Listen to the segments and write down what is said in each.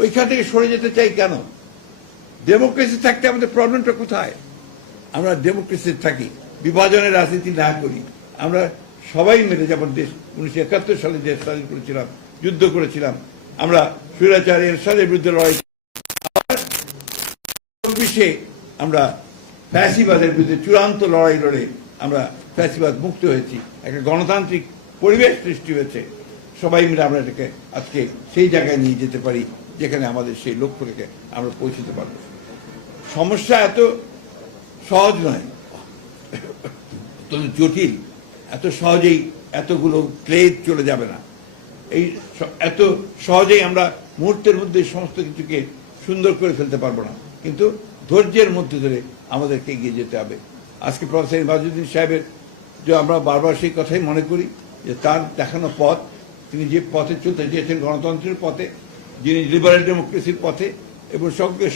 ওইখান থেকে সরে যেতে চাই কেন? ডেমোক্রেসি থাকতে আমাদের প্রবলেমটা কোথায়? আমরা ডেমোক্রেসি থাকি, বিভাজনের রাজনীতি না করি, আমরা সবাই মিলে যেমন দেশ 1971 সালে দেশ স্বাধীন করেছিলাম, যুদ্ধ করেছিলাম, আমরা স্বৈরাচার এরশাদের বিরুদ্ধে লড়াই, 2020-এ আমরা ফ্যাসিবাদের বিরুদ্ধে চূড়ান্ত লড়াই লড়ে আমরা ফ্যাসিবাদ মুক্ত হয়েছি, একটা গণতান্ত্রিক পরিবেশ সৃষ্টি হয়েছে। সবাই মিলে আমরা এটাকে আজকে সেই জায়গায় নিয়ে যেতে পারি যেখানে আমাদের সেই লক্ষ্য রেখে আমরা পৌঁছতে পারব। সমস্যা এত সহজ নয়, জটিল। এত সহজেই এতগুলো ক্লেদ চলে যাবে না। এই এত সহজেই আমরা মুহূর্তের মধ্যে সমস্ত কিছুকে সুন্দর করে ফেলতে পারবো না, কিন্তু ধৈর্যের মধ্যে ধরে আমাদেরকে এগিয়ে যেতে হবে। আজকে প্রফেসর ইমাজউদ্দিন সাহেবের যে আমরা বারবার সেই কথাই মনে করি যে তার দেখানো পথ, তিনি যে পথে চলতে চেয়েছেন গণতন্ত্রের পথে, যিনি লিবারেল ডেমোক্রেসির পথে, এবং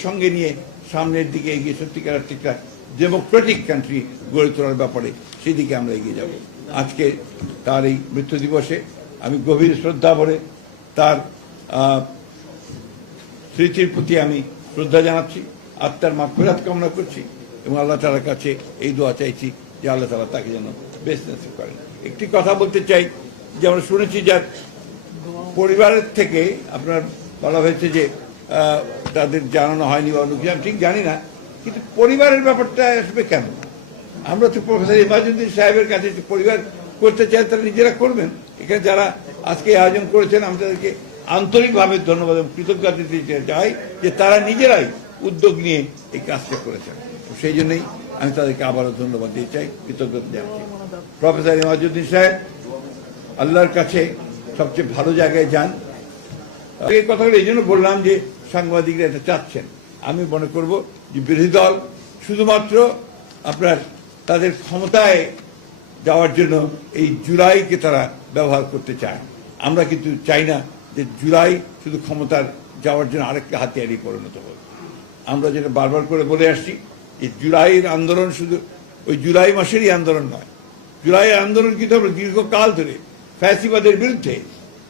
সঙ্গে নিয়ে সামনের দিকে এগিয়ে সত্যিকার একটা ডেমোক্রেটিক কান্ট্রি গড়ে তোলার ব্যাপারে সেই দিকে আমরা এগিয়ে যাব। আজকে তার এই মৃত্যু দিবসে আমি গভীর শ্রদ্ধা ভরে তার স্মৃতির প্রতি আমি শ্রদ্ধা জানাচ্ছি, আত্মার মাগফিরাত কামনা করছি এবং আল্লাহ তাআলার কাছে এই দোয়া চাইছি যে আল্লাহ তাআলা তাকে যেন বেস্ট নসিব করেন। একটি কথা বলতে চাই যে আমরা শুনেছি যার পরিবারের থেকে আপনার বলা হয়েছে যে তাদের জানানো হয়নি বা অন্য কিছু, আমি ঠিক জানি না, কিন্তু পরিবারের ব্যাপারটা আসবে কেন? আমরা তো প্রফেসর ইমাজউদ্দিন সাহেবের কাছে পরিবার করতে চাই, তারা নিজেরা করবেন। এখানে যারা আজকে আয়োজন করেছেন আমি তাদেরকে আন্তরিকভাবে ধন্যবাদ এবং কৃতজ্ঞতা দিতে চাই যে তারা নিজেরাই উদ্যোগ নিয়ে এই কাজটা করেছেন। সেই জন্যই আমি তাদেরকে আবারও ধন্যবাদ দিতে চাই, কৃতজ্ঞতা জানাচ্ছি। প্রফেসর ইমাজউদ্দিন সাহেব আল্লাহর কাছে সবচেয়ে ভালো জায়গায় যান। এই কথাগুলো এই জন্য বললাম যে সাংবাদিকরা এটা চাচ্ছেন। আমি মনে করব যে বিরোধী দল শুধুমাত্র আপনার তাদের ক্ষমতায় যাওয়ার জন্য এই জুলাইকে তারা ব্যবহার করতে চায়। আমরা কিন্তু চাই না যে জুলাই শুধু ক্ষমতার যাওয়ার জন্য আরেকটা হাতিয়ারই পরিণত হোক। আমরা যেটা বারবার করে বলে আসছি যে জুলাইয়ের আন্দোলন শুধু ওই জুলাই মাসেরই আন্দোলন নয়। জুলাইয়ের আন্দোলন কিন্তু আমরা দীর্ঘকাল ধরে ফ্যাসিবাদের বিরুদ্ধে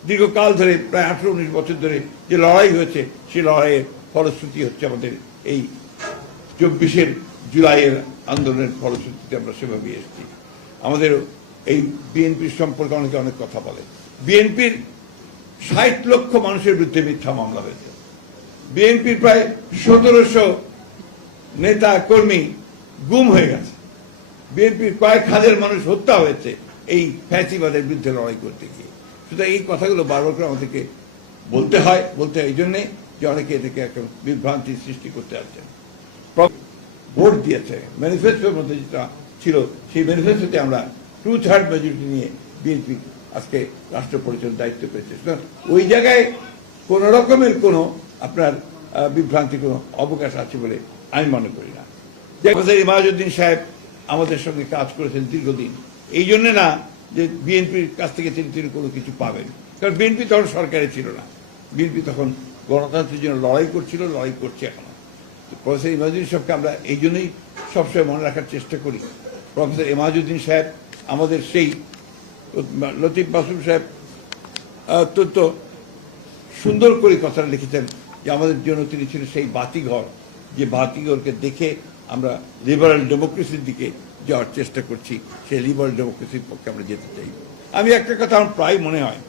দীর্ঘকাল ধরে প্রায় 18-19 বছর ধরে যে লড়াই হয়েছে, সেই লড়াইয়ের ফলশ্রুতি হচ্ছে আমাদের এই 24 জুলাইয়ের আন্দোলনের ফলশ্রুতিতে আমরা সেভাবে এসেছি। আমাদের এই বিএনপির সম্পর্কে অনেকে অনেক কথা বলে। বিএনপির 60 লক্ষ মানুষের বিরুদ্ধে মিথ্যা মামলা হয়েছে। বিএনপির প্রায় 1700 নেতা কর্মী গুম হয়ে গেছে। বিএনপির কয়েক হাজার মানুষ হত্যা হয়েছে এই ফ্যাসিবাদের বিরুদ্ধে লড়াই করতে গিয়ে। সুতরাং এই কথাগুলো বারবার করে আমাদেরকে বলতে হয় এই জন্যে যে অনেকে এটাকে একটা বিভ্রান্তির সৃষ্টি করতে আসছেন। ভোট দিয়েছে, ম্যানিফেস্টোর মধ্যে যেটা ছিল সেই ম্যানিফেস্টোতে আমরা 2/3 মেজরিটি নিয়ে বিএনপি আজকে রাষ্ট্র পরিচালনার দায়িত্ব পেয়েছে। সুতরাং ওই জায়গায় কোন রকমের কোনো আপনার বিভ্রান্তি কোনো অবকাশ আছে বলে আমি মনে করি না। প্রফেসর ইমাজউদ্দিন সাহেব আমাদের সঙ্গে কাজ করেছেন দীর্ঘদিন, এই জন্য না যে বিএনপির কাছ থেকে তিনি কোনো কিছু পাবেন, কারণ বিএনপি তখন সরকারে ছিল না। বিএনপি তখন গণতন্ত্রের জন্য লড়াই করছে এখনো। প্রফেসর ইমাজউদ্দিন সাহেবকে আমরা এই জন্যই সবসময় মনে রাখার চেষ্টা করি। প্রফেসর ইমাজউদ্দিন সাহেব আমাদের সেই লতিফ মাসুম সাহেব অত্যন্ত সুন্দর করে কথাটা লিখেছেন যে আমাদের জন্য তিনি ছিলেন সেই বাতিঘর, যে বাতিঘরকে দেখে আমরা লিবারেল ডেমোক্রেসির দিকে যাওয়ার চেষ্টা করছি। সেই লিবারেল ডেমোক্রেসির পক্ষে আমরা যেতে চাই। আমি একটা কথা আমার প্রায় মনে হয়